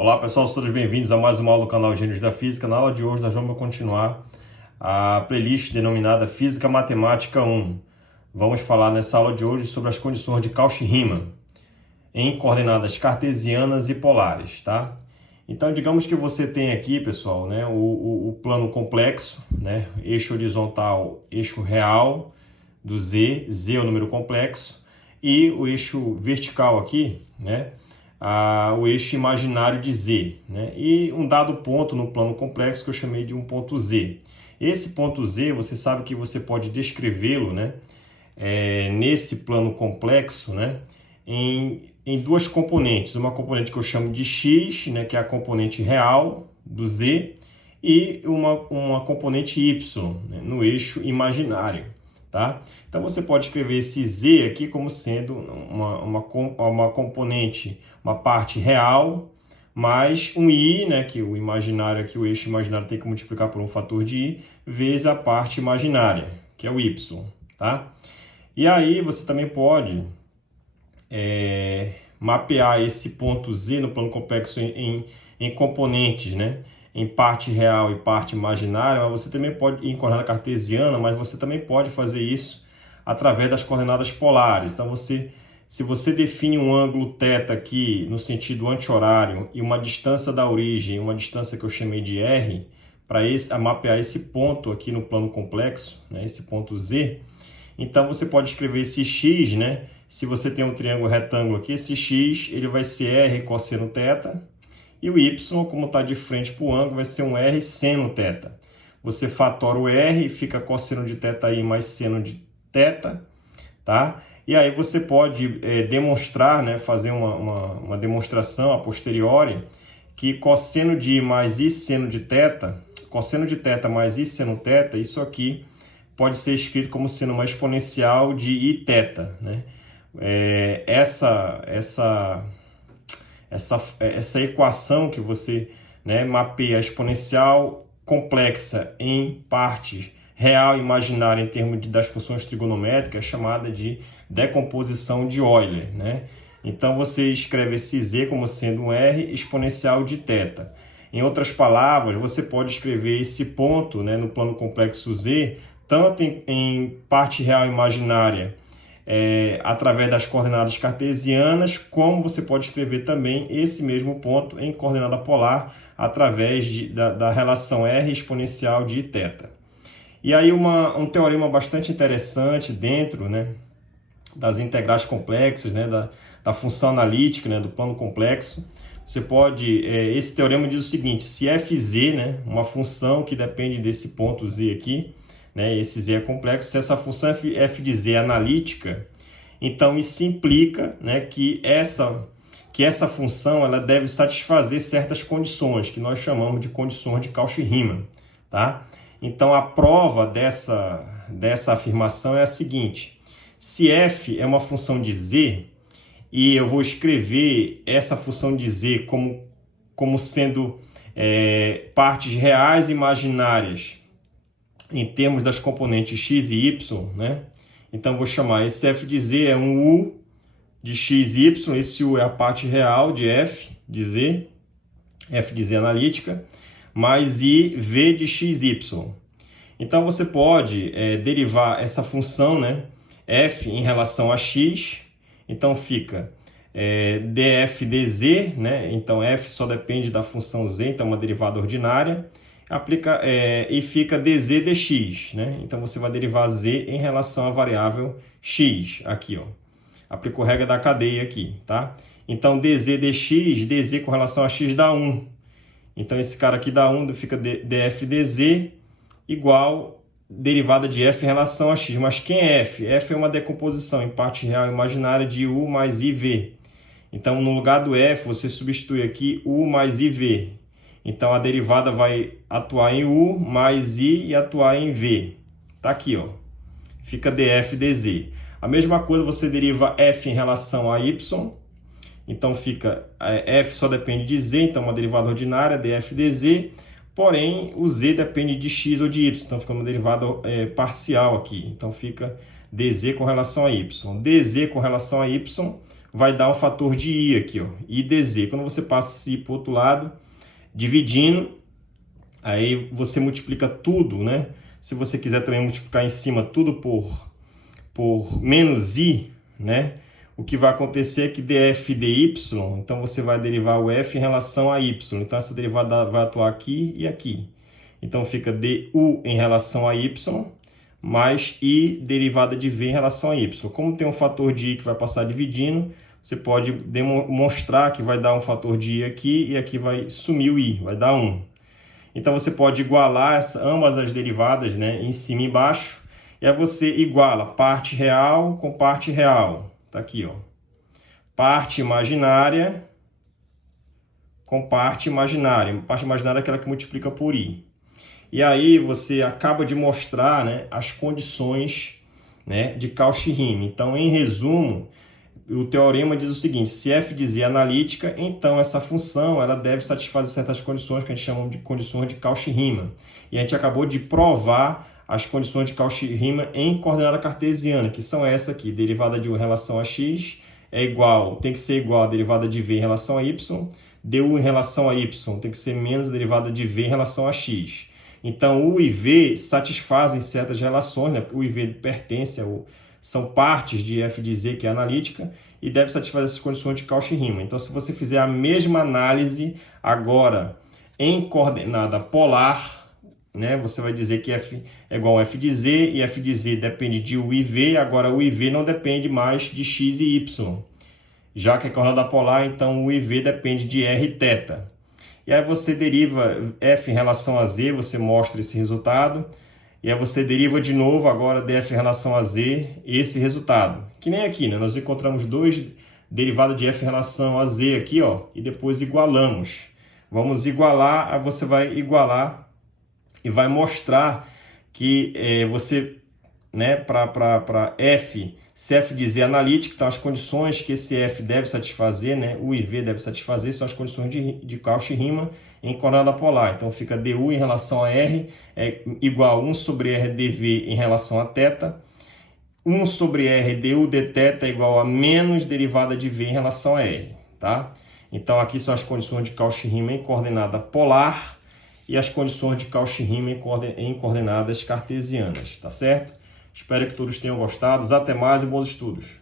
Olá pessoal, sejam todos bem-vindos a mais uma aula do canal Gênios da Física. Na aula de hoje nós vamos continuar a playlist denominada Física Matemática 1. Vamos falar nessa aula de hoje sobre as condições de Cauchy-Riemann em coordenadas cartesianas e polares, tá? Então digamos que você tem aqui, pessoal, né, o plano complexo, né, eixo horizontal, eixo real do Z, Z é o número complexo, e o eixo vertical aqui, né, o eixo imaginário de Z, né? E um dado ponto no plano complexo que eu chamei de um ponto Z. Esse ponto Z, você sabe que você pode descrevê-lo, né, nesse plano complexo, né, em duas componentes. Uma componente que eu chamo de X, né, que é a componente real do Z, e uma componente Y, né, no eixo imaginário. Tá? Então você pode escrever esse Z aqui como sendo uma componente, uma parte real, mais um I, né, que o imaginário aqui, o eixo imaginário tem que multiplicar por um fator de I, vezes a parte imaginária, que é o Y. Tá? E aí você também pode mapear esse ponto Z no plano complexo em componentes, né? Em parte real e parte imaginária, mas você também pode ir em coordenada cartesiana, mas você também pode fazer isso através das coordenadas polares. Então, se você define um ângulo θ aqui no sentido anti-horário e uma distância da origem, uma distância que eu chamei de R, para mapear esse ponto aqui no plano complexo, né, esse ponto Z, então você pode escrever esse X, né? Se você tem um triângulo retângulo aqui, esse X ele vai ser R cosseno θ, e o Y, como está de frente para o ângulo, vai ser um R seno θ. Você fatora o R, fica cosseno de θi mais seno de θ, tá? E aí você pode demonstrar, né, fazer uma demonstração a posteriori, que cosseno de I mais I seno de θ, cosseno de θ mais I seno θ, isso aqui pode ser escrito como sendo uma exponencial de Iθ, né? Essa equação que você, né, mapeia a exponencial complexa em partes real e imaginária em termos das funções trigonométricas é chamada de decomposição de Euler, né? Então você escreve esse Z como sendo um R exponencial de θ. Em outras palavras, você pode escrever esse ponto, né, no plano complexo Z, tanto em parte real e imaginária, através das coordenadas cartesianas, como você pode escrever também esse mesmo ponto em coordenada polar, através da relação R exponencial de Iθ. E aí um teorema bastante interessante dentro, né, das integrais complexas, né, da função analítica, né, do plano complexo, você pode, esse teorema diz o seguinte: se fz, né, uma função que depende desse ponto Z aqui, né, esse Z é complexo, se essa função f de Z é analítica, então isso implica, né, que essa função ela deve satisfazer certas condições, que nós chamamos de condições de Cauchy-Riemann. Tá? Então a prova dessa afirmação é a seguinte: se f é uma função de Z, e eu vou escrever essa função de Z como sendo partes reais e imaginárias em termos das componentes x e y, né? Então, vou chamar esse f de z é um u de x e y, esse u é a parte real de f de z analítica, mais i v de x, y. Então, você pode derivar essa função, né, f em relação a x, então fica df dz, né? Então, f só depende da função z, então uma derivada ordinária, e fica dz dx, né? Então você vai derivar z em relação à variável x, aqui, ó. Aplicou a regra da cadeia aqui, tá? Então dz dx, dz com relação a x dá 1. Então esse cara aqui dá 1, fica df dz igual derivada de f em relação a x. Mas quem é f? F é uma decomposição em parte real e imaginária de u mais iv. Então no lugar do f você substitui aqui u mais iv. Então, a derivada vai atuar em U mais I e atuar em V. Tá aqui, ó. Fica df dz. A mesma coisa você deriva f em relação a y. Então, fica f só depende de z, então uma derivada ordinária, df dz. Porém, o z depende de x ou de y. Então, fica uma derivada parcial aqui. Então, fica dz com relação a y. dz com relação a y vai dar um fator de I aqui, ó, I dz. Quando você passa esse I para o outro lado, dividindo, aí você multiplica tudo, né? Se você quiser também multiplicar em cima tudo por menos I, né? O que vai acontecer é que df dy, então você vai derivar o f em relação a y. Então essa derivada vai atuar aqui e aqui. Então fica du em relação a y, mais I derivada de v em relação a y. Como tem um fator de I que vai passar dividindo, você pode demonstrar que vai dar um fator de I aqui e aqui vai sumir o I, vai dar 1. Então você pode igualar ambas as derivadas, né, em cima e embaixo, e aí você iguala parte real com parte real. Tá aqui, ó. Parte imaginária com parte imaginária. Parte imaginária é aquela que multiplica por I. E aí você acaba de mostrar, né, as condições, né, de Cauchy-Riemann. Então, em resumo, o teorema diz o seguinte: se f de z é analítica, então essa função ela deve satisfazer certas condições que a gente chama de condições de Cauchy-Riemann. E a gente acabou de provar as condições de Cauchy-Riemann em coordenada cartesiana, que são essa aqui: derivada de U em relação a x é igual, tem que ser igual a derivada de v em relação a y, du em relação a y tem que ser menos a derivada de v em relação a x. Então, U e V satisfazem certas relações, né? Porque U e V pertencem são partes de f de z, que é analítica, e deve satisfazer essas condições de Cauchy-Riemann. Então, se você fizer a mesma análise agora em coordenada polar, né, você vai dizer que f é igual a f de z, e f de z depende de U e V, agora U e V não depende mais de x e y. Já que é coordenada polar, então U e V depende de r e θ. E aí você deriva f em relação a z, você mostra esse resultado. E aí você deriva de novo agora df em relação a z, esse resultado. Que nem aqui, né? Nós encontramos dois derivados de f em relação a z aqui, ó, e depois igualamos. Vamos igualar, aí você vai igualar e vai mostrar que você, né, para f, se f de z é analítico, então as condições que esse f deve satisfazer, né, U e V deve satisfazer, são as condições de Cauchy-Riemann em coordenada polar. Então fica du em relação a r é igual a 1 sobre r dv em relação a θ, 1 sobre r du dθ é igual a menos derivada de v em relação a r, tá? Então aqui são as condições de Cauchy-Riemann em coordenada polar e as condições de Cauchy-Riemann em coordenadas cartesianas, tá certo? Espero que todos tenham gostado. Até mais e bons estudos!